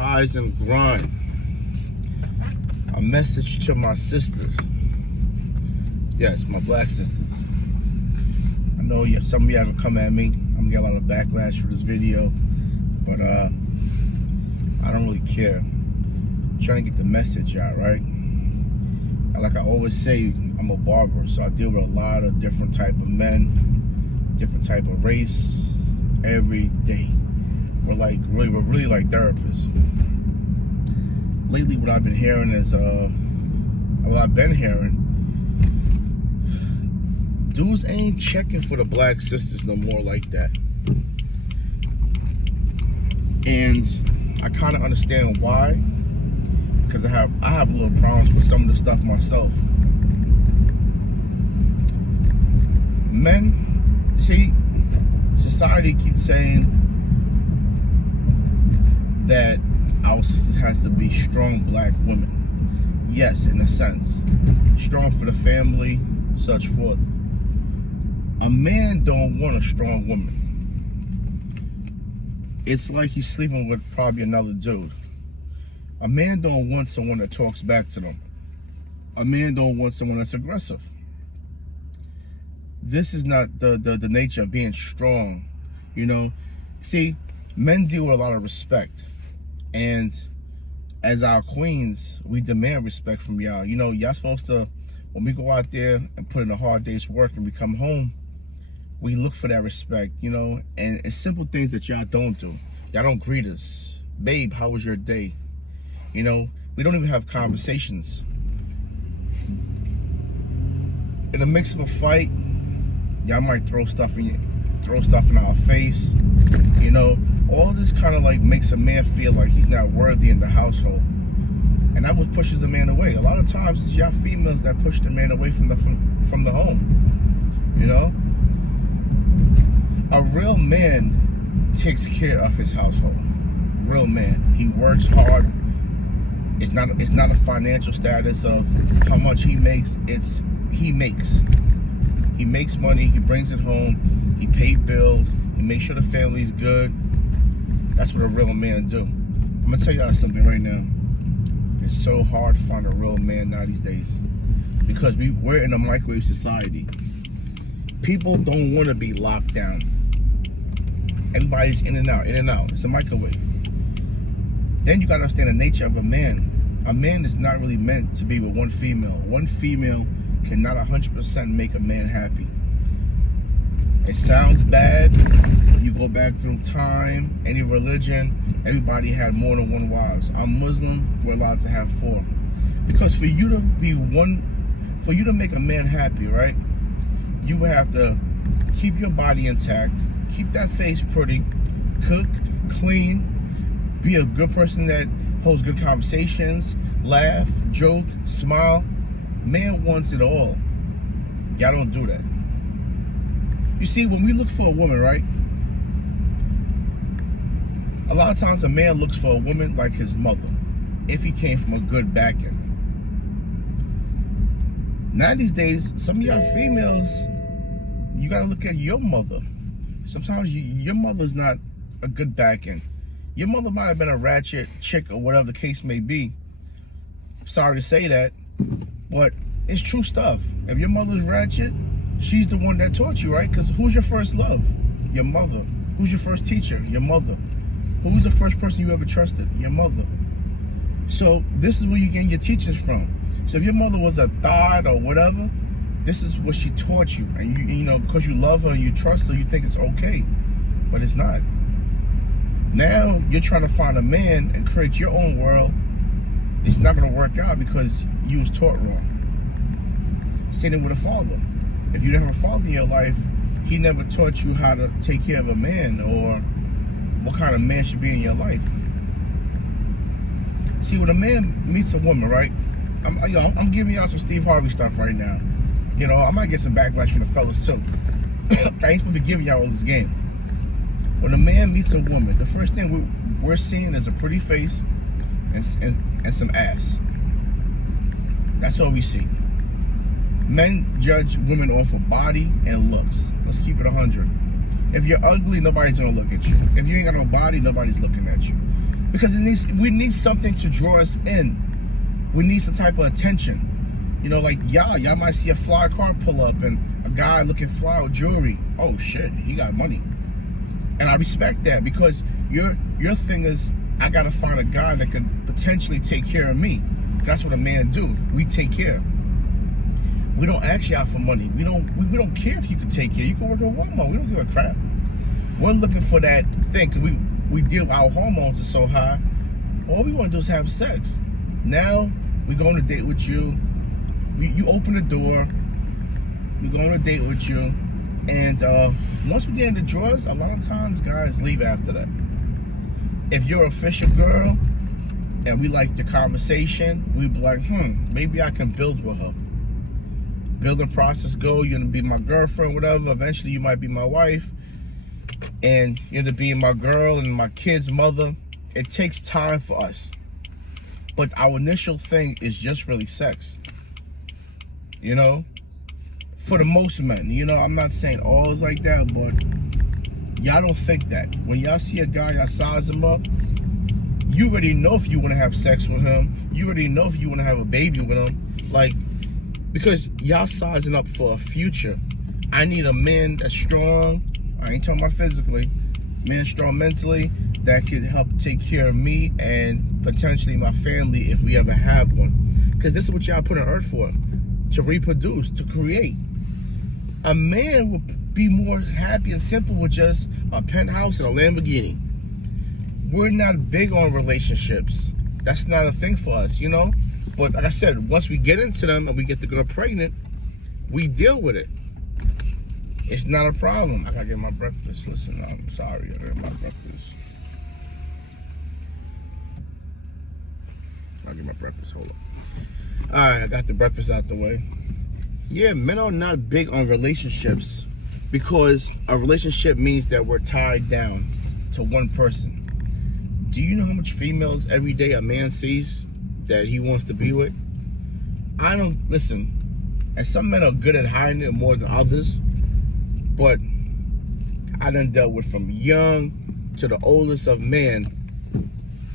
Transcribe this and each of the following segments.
rise and grind. A message to my sisters. Yes, my black sisters. I know some of y'all gonna come at me. I'm gonna get a lot of backlash for this video, but I don't really care. I'm trying to get the message out, right? Like I always say, I'm a barber, so I deal with a lot of different type of men, different type of race, every day. We're really like therapists. Lately, what I've been hearing is, dudes ain't checking for the black sisters no more like that. And I kind of understand why, because I have a little problems with some of the stuff myself. Men, see, society keeps saying that our sisters has to be strong black women. Yes, in a sense. Strong for the family, such forth. A man don't want a strong woman. It's like he's sleeping with probably another dude. A man don't want someone that talks back to them. A man don't want someone that's aggressive. This is not the nature of being strong, you know. See, men deal with a lot of respect. And as our queens, we demand respect from y'all. You know, y'all supposed to, when we go out there and put in a hard day's work and we come home, we look for that respect, you know. And it's simple things that y'all don't do. Y'all don't greet us. Babe, how was your day? You know, we don't even have conversations. In the mix of a fight, y'all might throw stuff in our face. You know, all of this kind of like makes a man feel like he's not worthy in the household, and that what pushes a man away. A lot of times it's y'all females that push the man away from the home. You know, a real man takes care of his household. Real man, he works hard. It's not a financial status of how much he makes. It's he makes money. He brings it home. He pays bills. He makes sure the family's good. That's what a real man do. I'm gonna tell y'all something right now. It's so hard to find a real man now these days because we're in a microwave society. People don't want to be locked down. Everybody's in and out, in and out. It's a microwave. Then you gotta understand the nature of a man. A man is not really meant to be with one female. One female cannot 100% make a man happy. It sounds bad. You go back through time, any religion, everybody had more than one wives. I'm Muslim, we're allowed to have 4. Because for you to make a man happy, right? You have to keep your body intact, keep that face pretty, cook, clean, be a good person that holds good conversations, laugh, joke, smile. Man wants it all. Y'all don't do that. You see, when we look for a woman, right? A lot of times a man looks for a woman like his mother, if he came from a good back end. Now these days, some of y'all females, you gotta look at your mother. Sometimes your mother's not a good back end. Your mother might have been a ratchet chick or whatever the case may be. Sorry to say that, but it's true stuff. If your mother's ratchet, she's the one that taught you, right? Because who's your first love? Your mother. Who's your first teacher? Your mother. Who's the first person you ever trusted? Your mother. So this is where you're getting your teachings from. So if your mother was a thought or whatever, this is what she taught you. And you know, because you love her and you trust her, you think it's okay. But it's not. Now you're trying to find a man and create your own world. It's not going to work out because you was taught wrong. Same thing with a father. If you didn't have a father in your life, he never taught you how to take care of a man or what kind of man should be in your life. See, when a man meets a woman, right? I'm giving y'all some Steve Harvey stuff right now. You know, I might get some backlash from the fellas too. I ain't supposed to be giving y'all all this game. When a man meets a woman, the first thing we're seeing is a pretty face and some ass. That's all we see. Men judge women off of body and looks. Let's keep it 100. If you're ugly, nobody's gonna look at you. If you ain't got no body, nobody's looking at you. Because we need something to draw us in. We need some type of attention. You know, like y'all might see a fly car pull up and a guy looking fly with jewelry. Oh shit, he got money. And I respect that, because your thing is, I gotta find a guy that could potentially take care of me. That's what a man do. We take care. We don't ask you out for money. We don't care if you can take care. You can work at Walmart. We don't give a crap. We're looking for that thing, because we deal, our hormones are so high. All we want to do is have sex. Now we go on a date with you. You open the door. We go on a date with you, and once we get in the drawers, a lot of times guys leave after that. If you're a official girl and we like the conversation, we be like, maybe I can build with her. Building process go, you're gonna be my girlfriend, whatever. Eventually you might be my wife, and you end up being my girl and my kid's mother. It takes time for us. But our initial thing is just really sex. You know? For the most men. You know, I'm not saying all is like that, but y'all don't think that. When y'all see a guy, y'all size him up, you already know if you want to have sex with him. You already know if you want to have a baby with him. Like, because y'all sizing up for a future. I need a man that's strong. I ain't talking about physically. Man strong mentally, that could help take care of me and potentially my family if we ever have one. Because this is what y'all put on earth for. To reproduce, to create. A man would be more happy and simple with just a penthouse and a Lamborghini. We're not big on relationships. That's not a thing for us, you know? But like I said, once we get into them and we get the girl pregnant, we deal with it. It's not a problem. I gotta get my breakfast. Listen, I'm sorry, I gotta get my breakfast. I'll get my breakfast, hold on. Alright, I got the breakfast out the way. Yeah, men are not big on relationships, because a relationship means that we're tied down to one person. Do you know how much females every day a man sees that he wants to be with? I don't, listen, and some men are good at hiding it more than others, but I done dealt with from young to the oldest of men,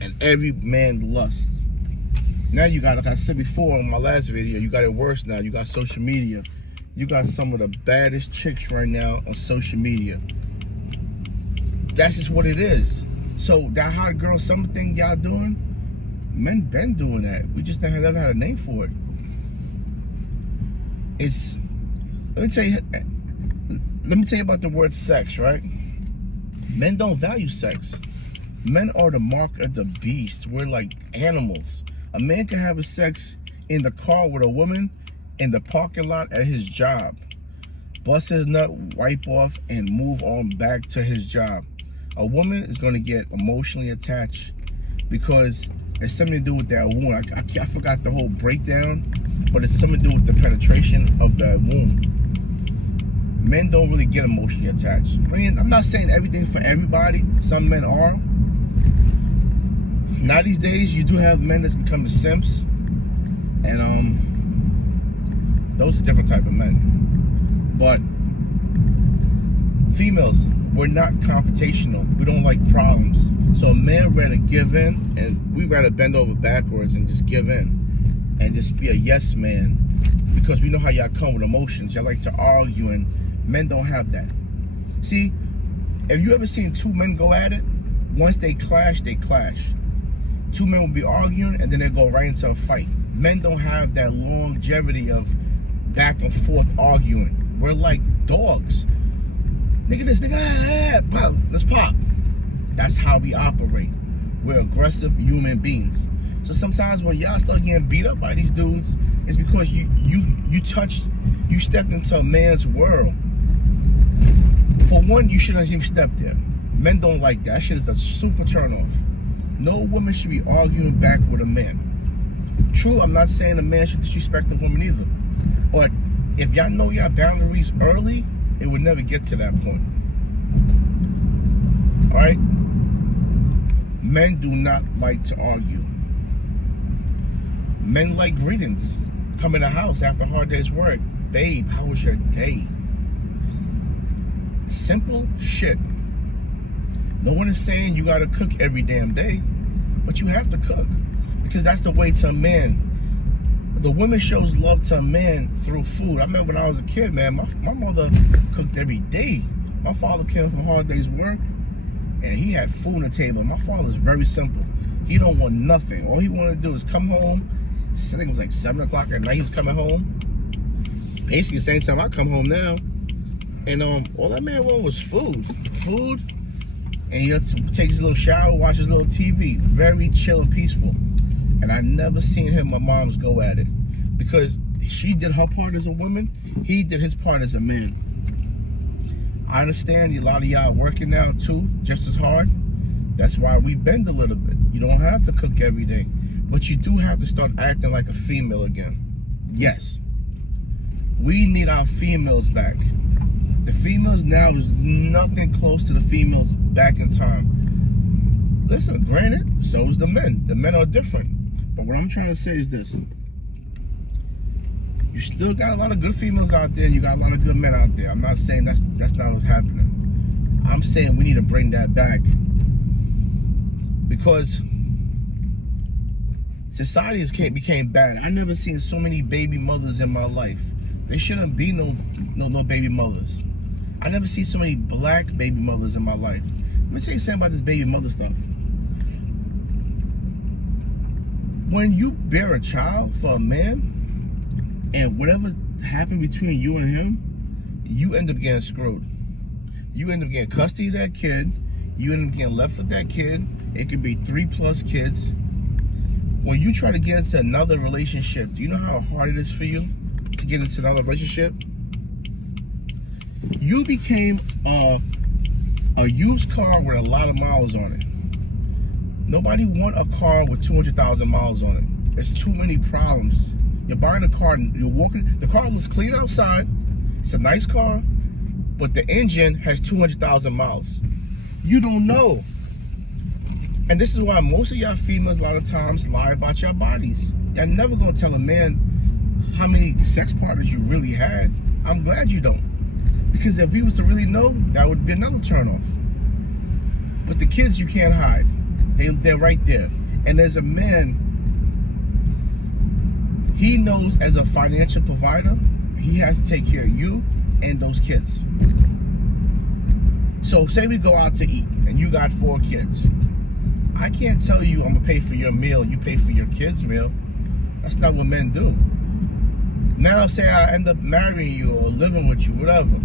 and every man lusts. Now you got, like I said before in my last video, you got it worse now. You got social media. You got some of the baddest chicks right now on social media. That's just what it is. So that hot girl something y'all doing, men been doing that. We just never had a name for it. It's, let me tell you about the word sex, right? Men don't value sex. Men are the mark of the beast. We're like animals. A man can have a sex in the car with a woman, in the parking lot at his job. Bust his nut, wipe off, and move on back to his job. A woman is going to get emotionally attached because it's something to do with that wound. I forgot the whole breakdown, but it's something to do with the penetration of that wound. Men don't really get emotionally attached. I mean, I'm not saying everything for everybody. Some men are. Now these days, you do have men that's becoming simps, and those are different type of men. But females, we're not confrontational. We don't like problems. So a man rather give in, and we rather bend over backwards and just give in, and just be a yes man, because we know how y'all come with emotions. Y'all like to argue, and men don't have that. See, if you ever seen two men go at it, once they clash, they clash. Two men will be arguing, and then they go right into a fight. Men don't have that longevity of back and forth arguing. We're like dogs. Nigga this, nigga, let's pop. That's how we operate. We're aggressive human beings. So sometimes when y'all start getting beat up by these dudes, it's because you stepped into a man's world. For one, you shouldn't even step there. Men don't like that. That shit is a super turn off. No woman should be arguing back with a man. True, I'm not saying a man should disrespect a woman either. But if y'all know y'all boundaries early, it would never get to that point. Alright? Men do not like to argue. Men like greetings. Come in the house after a hard day's work. Babe, how was your day? Simple shit. No one is saying you gotta cook every damn day. but you have to cook because that's the way to a man. The woman shows love to a man through food. I remember when I was a kid, man, my mother cooked every day. My father came from a hard day's work, and he had food on the table. My father's very simple. He don't want nothing. All he wanted to do is come home. I think it was like 7 o'clock at night he was coming home. Basically the same time I come home now. And all that man wanted was food. Food, and he had to take his little shower, watch his little TV. Very chill and peaceful. And I never seen him, my mom's, go at it. Because she did her part as a woman, he did his part as a man. I understand a lot of y'all working now too, just as hard. That's why we bend a little bit. You don't have to cook every day. But you do have to start acting like a female again. Yes. We need our females back. The females now is nothing close to the females back in time. Listen, granted, so is the men. The men are different. But what I'm trying to say is this. You still got a lot of good females out there. You got a lot of good men out there. I'm not saying that's not what's happening. I'm saying we need to bring that back. Because society has became bad. I never seen so many baby mothers in my life. There shouldn't be no baby mothers. I never see so many black baby mothers in my life. Let me tell you something about this baby mother stuff. When you bear a child for a man, and whatever happened between you and him, you end up getting screwed. You end up getting custody of that kid. You end up getting left with that kid. It could be 3+ kids. When you try to get into another relationship, do you know how hard it is for you to get into another relationship? You became a used car with a lot of miles on it. Nobody want a car with 200,000 miles on it. There's too many problems. You're buying a car, you're walking, the car looks clean outside. It's a nice car, but the engine has 200,000 miles. You don't know. And this is why most of y'all females a lot of times lie about your bodies. Y'all never gonna tell a man how many sex partners you really had. I'm glad you don't. Because if he was to really know, that would be another turnoff. But the kids you can't hide. They're right there. And as a man, he knows as a financial provider, he has to take care of you and those kids. So say we go out to eat and you got 4 kids. I can't tell you I'm gonna pay for your meal, you pay for your kids' meal. That's not what men do. Now say I end up marrying you or living with you, whatever.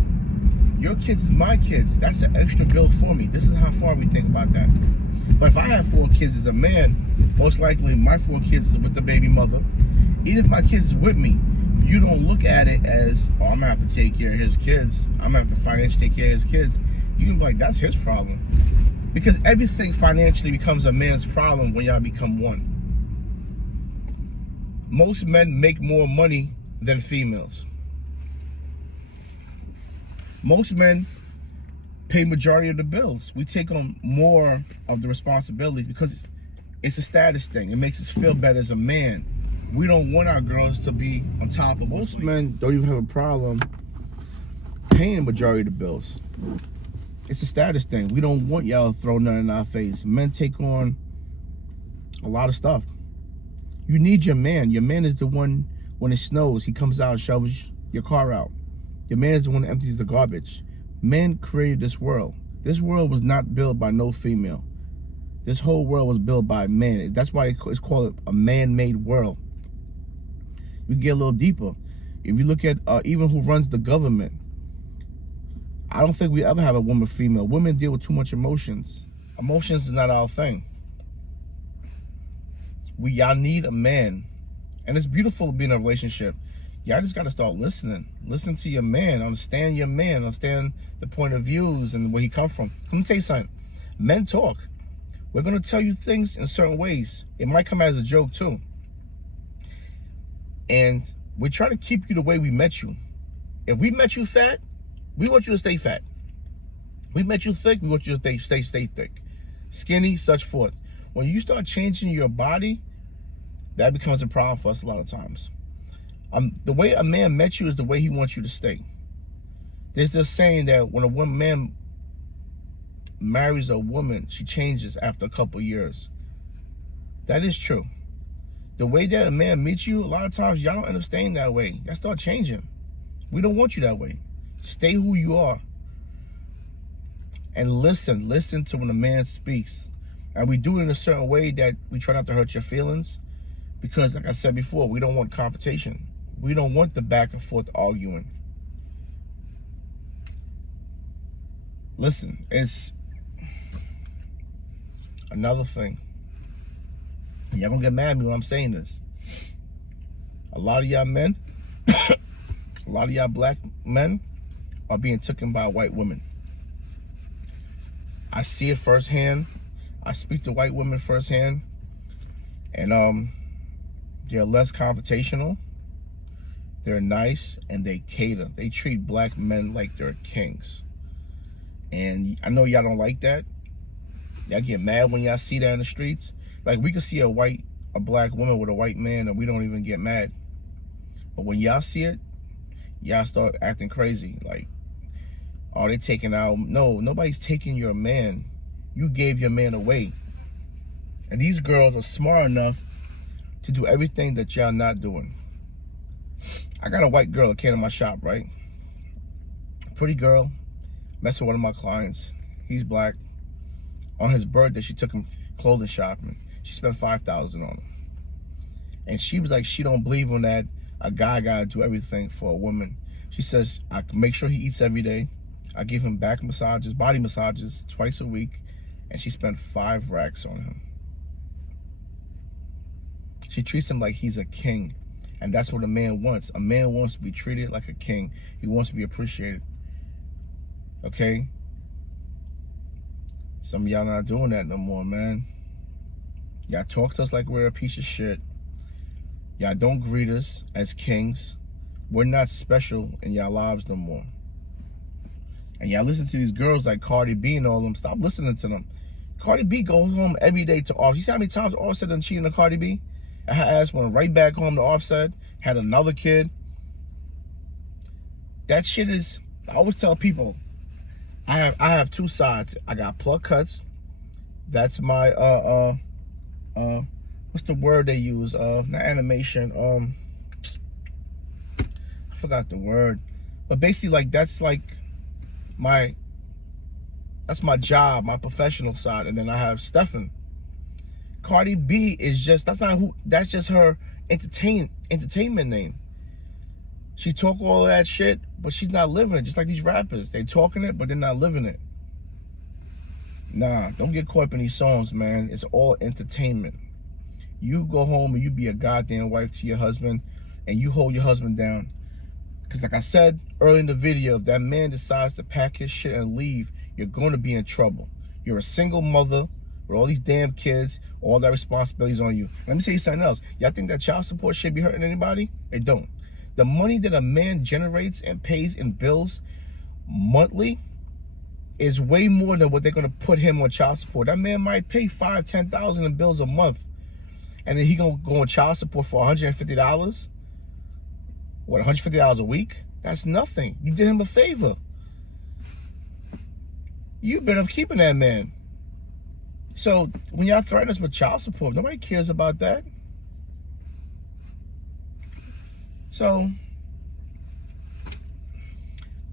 Your kids is my kids. That's an extra bill for me. This is how far we think about that. But if I have 4 kids as a man, most likely my 4 kids is with the baby mother. Even if my kids is with me, you don't look at it as, oh, I'm gonna have to take care of his kids. I'm gonna have to financially take care of his kids. You can be like, that's his problem. Because everything financially becomes a man's problem when y'all become one. Most men make more money than females. Most men pay majority of the bills. We take on more of the responsibilities because it's a status thing. It makes us feel better as a man. We don't want our girls to be on top of us. Most men don't even have a problem paying majority of the bills. It's a status thing. We don't want y'all to throw nothing in our face. Men take on a lot of stuff. You need your man. Your man is the one, when it snows, he comes out and shovels your car out. Your man is the one that empties the garbage. Men created this world. This world was not built by no female. This whole world was built by man. That's why it's called a man-made world. We get a little deeper. If you look at even who runs the government, I don't think we ever have a woman female. Women deal with too much emotions. Emotions is not our thing. Y'all need a man. And it's beautiful to be in a relationship. Y'all just got to start listening. Listen to your man. Understand your man. Understand the point of views and where he come from. Let me tell you something. Men talk. We're going to tell you things in certain ways. It might come as a joke too. And we try to keep you the way we met you. If we met you fat, we want you to stay fat. We met you thick, we want you to stay thick. Skinny, such forth. When you start changing your body, that becomes a problem for us a lot of times. The way a man met you is the way he wants you to stay. There's this saying that when a man marries a woman, she changes after a couple years. That is true. The way that a man meets you, a lot of times y'all don't understand that way. Y'all start changing. We don't want you that way. Stay who you are. And listen to when a man speaks. And we do it in a certain way that we try not to hurt your feelings. Because like I said before, we don't want confrontation. We don't want the back and forth arguing. Listen, it's another thing. Y'all gonna get mad at me when I'm saying this. A lot of y'all men, a lot of y'all black men are being taken by white women. I see it firsthand. I speak to white women firsthand. And they're less confrontational. They're nice and they cater. They treat black men like they're kings. And I know y'all don't like that. Y'all get mad when y'all see that in the streets. Like, we could see a black woman with a white man and we don't even get mad. But when y'all see it, y'all start acting crazy. Like, oh, they taking out. No, nobody's taking your man. You gave your man away. And these girls are smart enough to do everything that y'all not doing. I got a white girl that came to my shop, right? Pretty girl. Messing with one of my clients. He's black. On his birthday, she took him clothing shopping. She spent $5,000 on him. And she was like, she don't believe in that a guy gotta do everything for a woman. She says, I can make sure he eats every day. I give him back massages, body massages twice a week. And she spent 5 racks on him. She treats him like he's a king. And that's what a man wants. A man wants to be treated like a king. He wants to be appreciated. Okay? Some of y'all not doing that no more, man. Y'all talk to us like we're a piece of shit. Y'all don't greet us as kings. We're not special in y'all lives no more. And y'all listen to these girls like Cardi B and all them. Stop listening to them. Cardi B goes home every day to Offset. You see how many times Offset done cheated on Cardi B? And her ass went right back home to Offset, had another kid. That shit is, I always tell people, I have 2 sides. I got Pluckcutz. That's my what's the word they use? Not animation. I forgot the word. But basically, like, that's my job, my professional side. And then I have Stefan. Cardi B is just, that's just her entertainment name. She talk all of that shit, but she's not living it. Just like these rappers. They talking it, but they're not living it. Nah, don't get caught up in these songs, man. It's all entertainment. You go home and you be a goddamn wife to your husband, and you hold your husband down. Because like I said earlier in the video, if that man decides to pack his shit and leave, you're going to be in trouble. You're a single mother with all these damn kids, all that responsibilities on you. Let me tell you something else. Y'all think that child support should be hurting anybody? It don't. The money that a man generates and pays in bills monthly is way more than what they're going to put him on child support. That man might pay $5,000, $10,000 in bills a month. And then he going to go on child support for $150? What, $150 a week? That's nothing. You did him a favor. You better keeping that man. So when y'all threaten us with child support, nobody cares about that. So,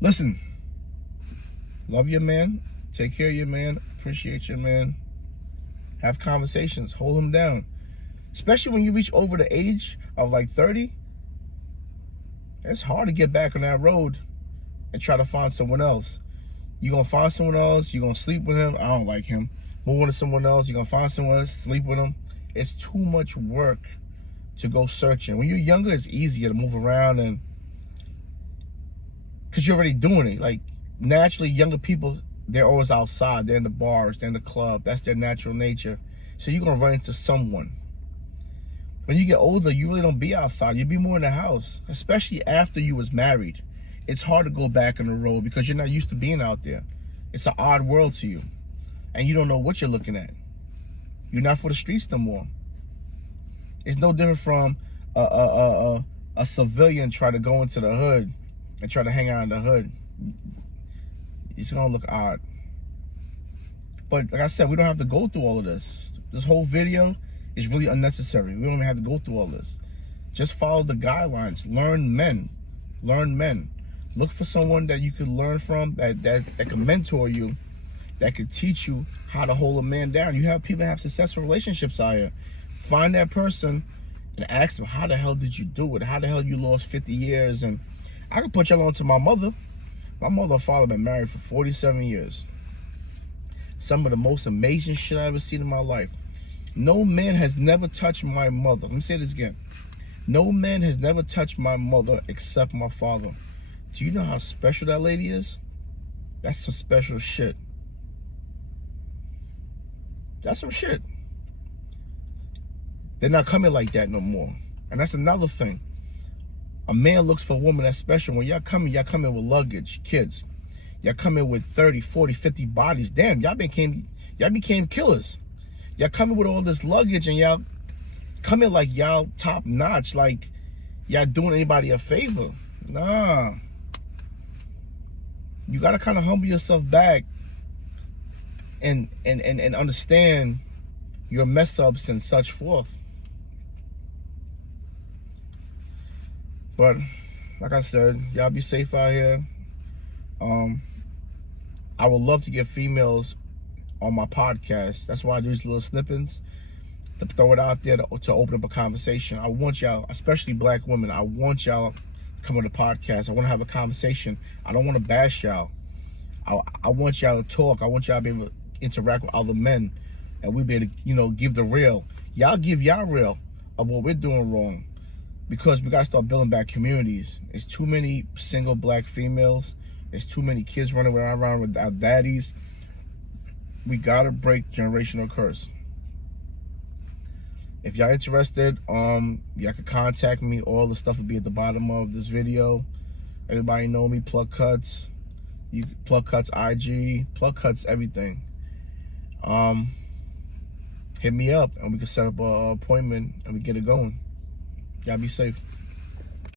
listen, love your man, take care of your man, appreciate your man, have conversations, hold him down. Especially when you reach over the age of like 30, it's hard to get back on that road and try to find someone else. You're going to find someone else, you're going to sleep with him, I don't like him. Move on to someone else, you're going to find someone else, sleep with him. It's too much work to go searching. When you're younger, it's easier to move around, and because you're already doing it. Like, naturally, younger people, they're always outside. They're in the bars, they're in the club. That's their natural nature. So you're going to run into someone. When you get older, you really don't be outside. You be more in the house, especially after you was married. It's hard to go back on the road because you're not used to being out there. It's an odd world to you, and you don't know what you're looking at. You're not for the streets no more. It's no different from a civilian try to go into the hood and try to hang out in the hood. It's gonna look odd. But like I said, we don't have to go through all of this. This whole video It's really unnecessary. We don't even have to go through all this. Just follow the guidelines. Learn men. Learn men. Look for someone that you could learn from, that can mentor you, that could teach you how to hold a man down. You have people that have successful relationships out here. Find that person and ask them, how the hell did you do it? How the hell you lost 50 years? And I can put y'all on to my mother. My mother and father have been married for 47 years. Some of the most amazing shit I ever seen in my life. No man has never touched my mother. Let me say this again. No man has never touched my mother except my father. Do you know how special that lady is? That's some special shit. That's some shit. They're not coming like that no more. And that's another thing. A man looks for a woman that's special. When y'all come in with luggage, kids. Y'all come in with 30, 40, 50 bodies. Damn, y'all became killers. Y'all come in with all this luggage and y'all come in like y'all top notch, like y'all doing anybody a favor. Nah. You gotta kind of humble yourself back and understand your mess ups and such forth. But like I said, y'all be safe out here. I would love to get females on my podcast. That's why I do these little snippets, to throw it out there to open up a conversation. I want y'all, especially black women, I want y'all to come on the podcast. I want to have a conversation. I don't want to bash y'all. I want y'all to talk. I want y'all to be able to interact with other men, and we be able to, give the real. Y'all give y'all real of what we're doing wrong, because we got to start building back communities. There's too many single black females. There's too many kids running around with our daddies. We got to break generational curse. If y'all interested, y'all can contact me. All the stuff will be at the bottom of this video. Everybody know me, Pluckcutz. Pluckcutz IG, Pluckcutz everything. Hit me up and we can set up an appointment and we get it going. Y'all be safe.